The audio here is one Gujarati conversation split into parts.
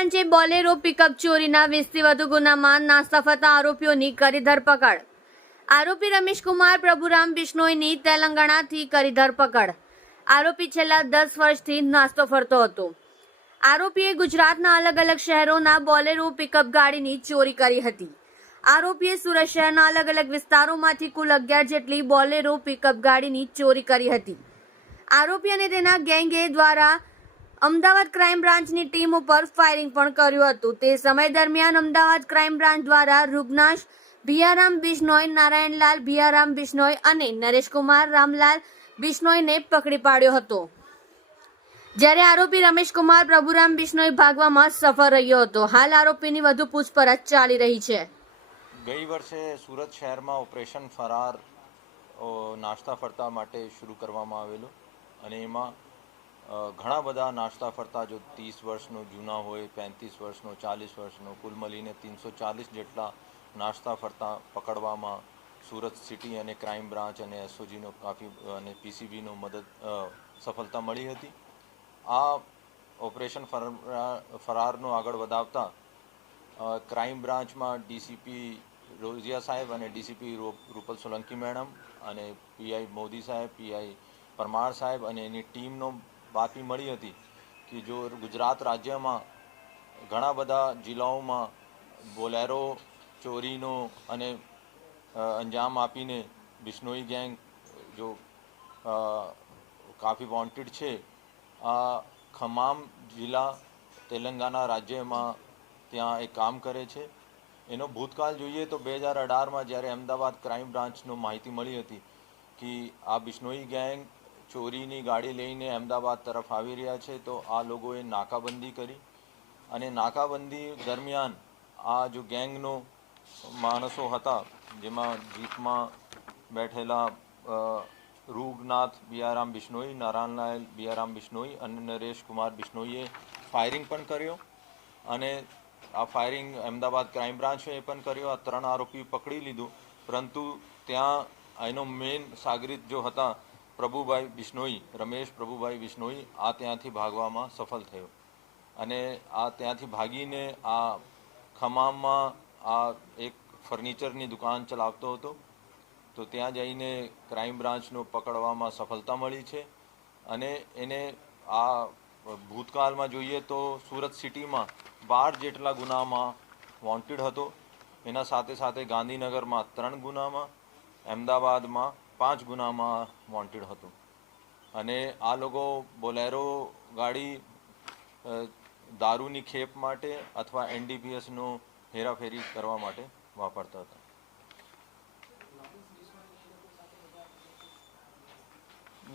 બ્રાન્ચે બોલેરો પિકઅપ ચોરીના 20થી વધુ ગુનામાં નાસ્તા ફરતા આરોપીઓની કરી ધરપકડ. આરોપી રમેશકુમાર પ્રભુરામ બિશ્નોઈની તેલંગાણાથી કરી ધરપકડ. આરોપી છેલ્લા 10 વર્ષથી નાસ્તો ફરતો હતો. આરોપીએ ગુજરાતના અલગ અલગ શહેરોના બોલેરો પિકઅપ ગાડીની ચોરી કરી હતી. આરોપીએ સુરત શહેરના અલગ અલગ વિસ્તારોમાંથી કુલ 11 જેટલી બોલેરો પિકઅપ ગાડીની ચોરી કરી હતી. આરોપી અને તેના ગેંગે દ્વારા અમદાવાદ ક્રાઇમ બ્રાન્ચની ટીમ ઉપર ફાયરિંગ પણ કર્યું હતું. તે સમય દરમિયાન અમદાવાદ ક્રાઇમ બ્રાન્ચ દ્વારા રૂગનાશ ભિયારામ બિશ્નોઈ, નારાયણલાલ ભિયારામ બિશ્નોઈ અને નરેશકુમાર રામલાલ બિશ્નોઈને પકડી પાડ્યો હતો. જ્યારે આરોપી રમેશકુમાર પ્રભુરામ બિશ્નોઈ ભાગવામાં સફળ રહ્યો હતો. હાલ આરોપીની વધુ પૂછપરછ ચાલી રહી છે. ગઈ વર્ષે સુરત શહેરમાં ઓપરેશન ફરાર નાસ્તા ફરતા માટે શરૂ કરવામાં આવેલું અને એમાં ઘણા બધા નાસ્તા ફરતા જો 30 વર્ષનો જૂના હોય, 35 વર્ષનો, 40 વર્ષનો, કુલ મળીને 340 જેટલા નાસ્તા ફરતા પકડવામાં સુરત સિટી અને ક્રાઇમ બ્રાન્ચ અને એસઓજીનો કાફી અને પીસીબીનો સફળતા મળી હતી. આ ઓપરેશન ફરારનો આગળ વધાવતા ક્રાઇમ બ્રાન્ચમાં ડીસીપી રોઝિયા સાહેબ અને ડીસીપી રૂપલ સોલંકી મેડમ અને પીઆઈ મોદી સાહેબ, પીઆઈ પરમાર સાહેબ અને એની ટીમનો બાતમી મળી હતી કે જો ગુજરાત રાજ્યમાં ઘણા બધા જિલ્લાઓમાં બોલેરો ચોરીનો અને અંજામ આપીને બિશ્નોઈ ગેંગ જો કાફી વોન્ટેડ છે. આ તમામ જિલ્લા તેલંગાણા રાજ્યમાં ત્યાં એક કામ કરે છે. એનો ભૂતકાળ જોઈએ તો 2018માં જ્યારે અમદાવાદ ક્રાઇમ બ્રાન્ચનો માહિતી મળી હતી કે આ બિશ્નોઈ ગેંગ ચોરીની ગાડી લઈને અમદાવાદ તરફ આવી રહ્યા છે, તો આ લોકોએ નાકાબંધી કરી અને નાકાબંધી દરમિયાન આ જો ગેંગનો માણસો હતા જેમાં જીપમાં બેઠેલા રૂગનાથ બિયારામ બિશ્નોઈ, નારાયણલાલ બિયારામ બિશ્નોઈ અને નરેશકુમાર બિશ્નોઈએ ફાયરિંગ પણ કર્યો અને આ ફાયરિંગ અમદાવાદ ક્રાઇમ બ્રાન્ચે પણ કર્યો. આ 3 આરોપી પકડી લીધું, પરંતુ ત્યાં એનો મેઇન સાગરીત જો હતા પ્રભુભાઈ બિશ્નોઈ, રમેશ પ્રભુભાઈ બિશ્નોઈ, આ ત્યાંથી ભાગવામાં સફળ થયો અને આ ત્યાંથી ભાગીને આ ખમામમાં આ એક ફર્નિચરની દુકાન ચલાવતો હતો. તો ત્યાં જઈને ક્રાઇમ બ્રાન્ચનો પકડવામાં સફળતા મળી છે અને એને આ ભૂતકાળમાં જોઈએ તો સુરત સિટીમાં 12 જેટલા ગુનામાં વોન્ટેડ હતો. એના સાથે સાથે ગાંધીનગરમાં 3 ગુનામાં, અમદાવાદમાં 5 ગુનામાં વોન્ટેડ હતો અને આ લોકો બોલેરો ગાડી દારૂની ખેપ માટે અથવા એનડીપીએસનો હેરાફેરી કરવા માટે વાપરતા હતા.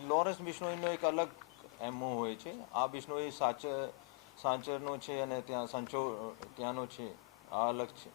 લોરેન્સ બિશ્નોઈનો એક અલગ એમઓ હોય છે. આ બિશ્નોઈ સાંચરનો છે અને ત્યાં સંચો ત્યાંનો છે, આ અલગ છે.